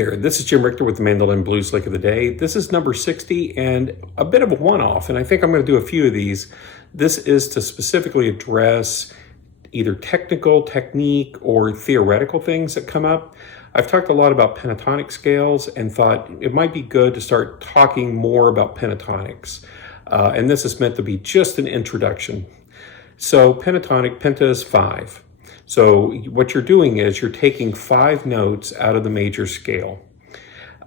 there, this is Jim Richter with the Mandolin Blues Lick of the Day. This is number 60 and a bit of a one-off, and I think I'm going to do a few of these. This is to specifically address either technical, technique, or theoretical things that come up. I've talked a lot about pentatonic scales and thought it might be good to start talking more about pentatonics. And this is meant to be just an introduction. So pentatonic, penta is 5. So what you're doing is you're taking 5 notes out of the major scale.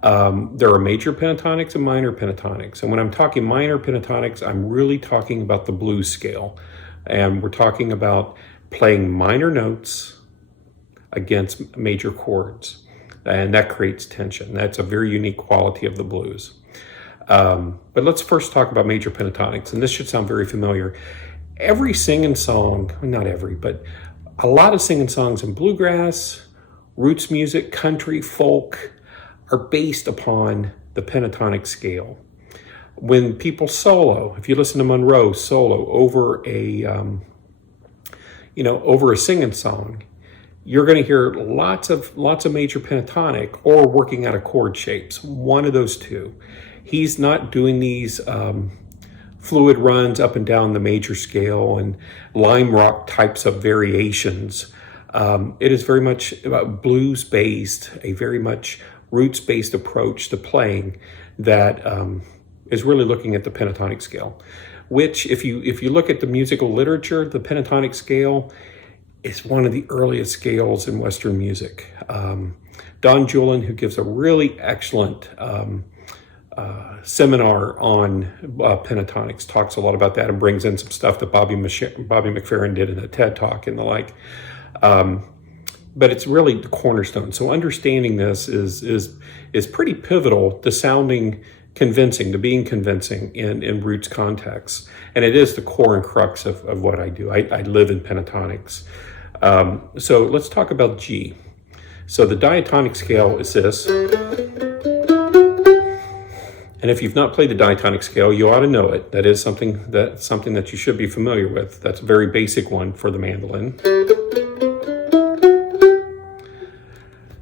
There are major pentatonics and minor pentatonics. And when I'm talking minor pentatonics, I'm really talking about the blues scale. And we're talking about playing minor notes against major chords. And that creates tension. That's a very unique quality of the blues. But let's first talk about major pentatonics. And this should sound very familiar. Every singing song, not every, but a lot of singing songs in bluegrass, roots music, country, folk are based upon the pentatonic scale. When people solo, if you listen to Monroe solo over a singing song, you're going to hear lots of major pentatonic or working out of chord shapes. One of those two. He's not doing these fluid runs up and down the major scale and lime rock types of variations. It is very much blues-based, a very much roots-based approach to playing that is really looking at the pentatonic scale, which if you look at the musical literature, the pentatonic scale is one of the earliest scales in Western music. Don Julian, who gives a really excellent seminar on pentatonics, talks a lot about that and brings in some stuff that Bobby McFerrin did in a TED Talk and the like. But it's really the cornerstone. So understanding this is pretty pivotal to sounding convincing, to being convincing in roots contexts. And it is the core and crux of what I do. I live in pentatonics. So let's talk about G. So the diatonic scale is this. And if you've not played the diatonic scale, you ought to know it. That is something that you should be familiar with. That's a very basic one for the mandolin.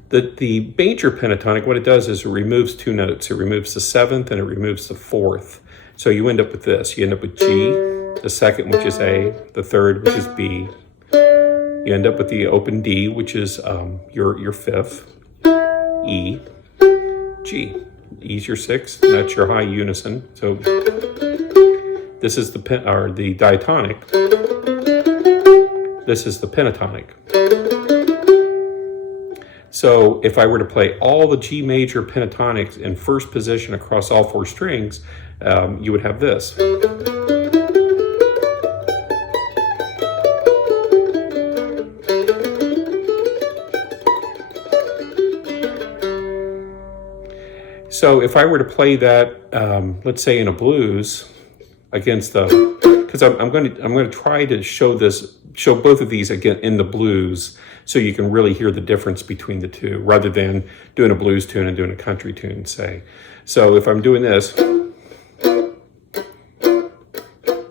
The major pentatonic, what it does is it removes 2 notes. It removes the 7th and it removes the 4th. So you end up with this. You end up with G, the 2nd, which is A, the 3rd, which is B. You end up with the open D, which is your 5th, E, G. E's your 6th, and that's your high unison. So this is the diatonic. This is the pentatonic. So if I were to play all the G major pentatonics in first position across all 4 strings, you would have this. So if I were to play that, let's say in a blues, against because I'm going to try to show both of these again in the blues, so you can really hear the difference between the two, rather than doing a blues tune and doing a country tune, say. So if I'm doing this,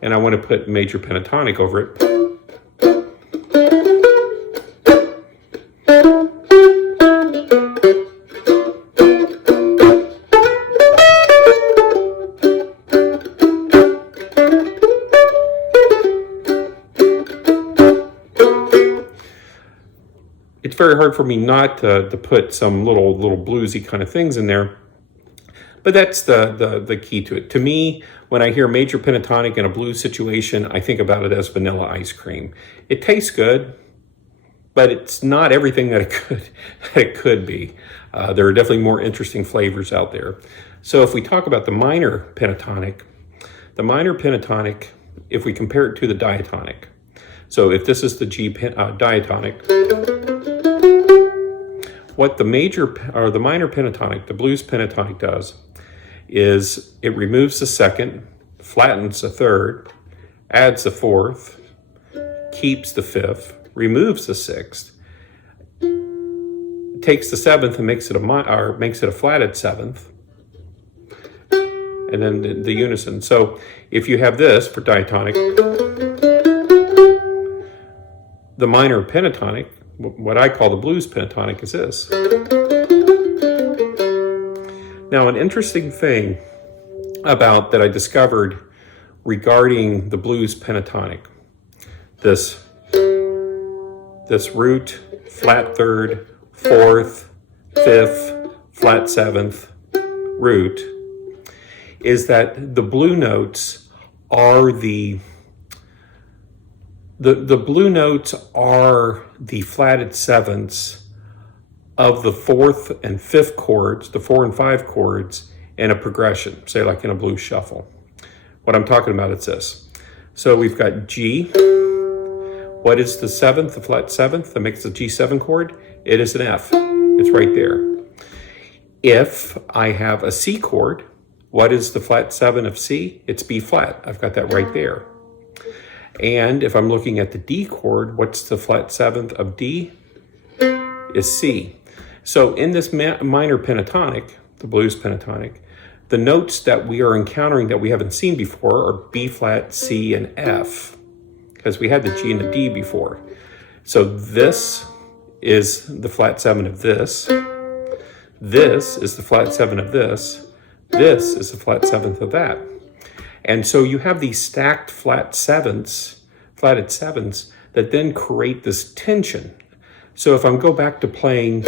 and I want to put major pentatonic over it, it's very hard for me not to put some little bluesy kind of things in there, but that's the key to it. To me, when I hear major pentatonic in a blues situation, I think about it as vanilla ice cream. It tastes good, but it's not everything that it could be. There are definitely more interesting flavors out there. So if we talk about the minor pentatonic, if we compare it to the diatonic, so if this is the G diatonic, what the minor pentatonic, the blues pentatonic does is it removes the 2nd, flattens the 3rd, adds the 4th, keeps the 5th, removes the 6th, takes the 7th and makes it a flatted 7th, and then the unison. So if you have this for diatonic, the minor pentatonic, what I call the blues pentatonic, is this. Now, an interesting thing that I discovered regarding the blues pentatonic, this root, flat third, fourth, fifth, flat seventh root, is that the blue notes are the blue notes are the flatted sevenths of the fourth and fifth chords, the 4 and 5 chords, in a progression, say like in a blues shuffle. What I'm talking about is this. So we've got G. What is the seventh, the flat seventh that makes the G7 chord? It is an F. It's right there. If I have a C chord, what is the flat 7 of C? It's B flat. I've got that right there. And if I'm looking at the D chord, what's the flat 7th of D? Is C. So in this minor pentatonic, the blues pentatonic, the notes that we are encountering that we haven't seen before are B flat, C, and F, because we had the G and the D before. So this is the flat 7 of this. This is the flat 7 of this. This is the flat 7th of that. And so you have these stacked flatted sevenths that then create this tension. So if I go back to playing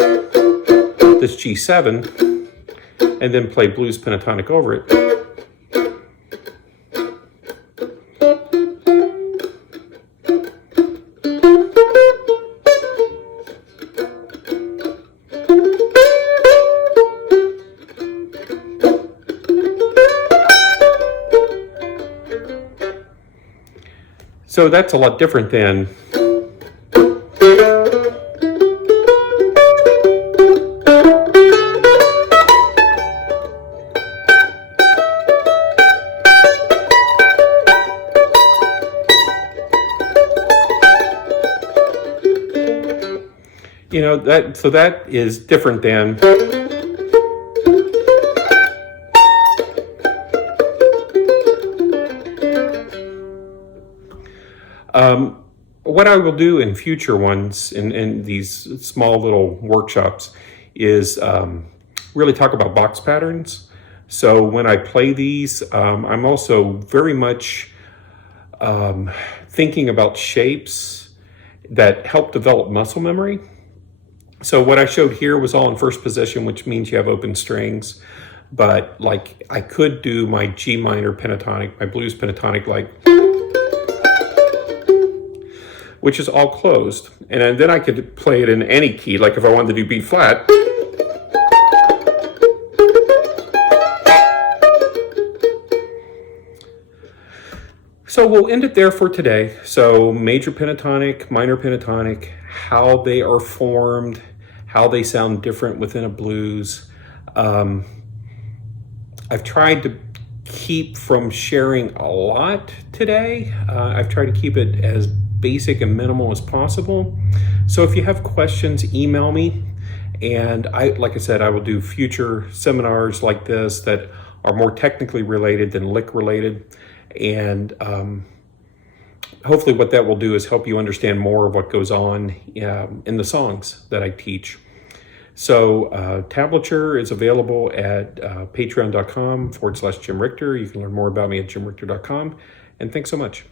this G7 and then play blues pentatonic over it, so that's a lot different than that is different than what I will do in future ones in these small little workshops is really talk about box patterns. So when I play these, I'm also very much thinking about shapes that help develop muscle memory. So what I showed here was all in first position, which means you have open strings. But like I could do my G minor pentatonic, my blues pentatonic, like, which is all closed. And then I could play it in any key, like if I wanted to do B flat. So we'll end it there for today. So major pentatonic, minor pentatonic, how they are formed, how they sound different within a blues. I've tried to keep from sharing a lot today. I've tried to keep it as basic and minimal as possible. So if you have questions, email me. And like I said, I will do future seminars like this that are more technically related than lick related. And hopefully what that will do is help you understand more of what goes on in the songs that I teach. So tablature is available at patreon.com/Jim Richter. You can learn more about me at jimrichter.com. And thanks so much.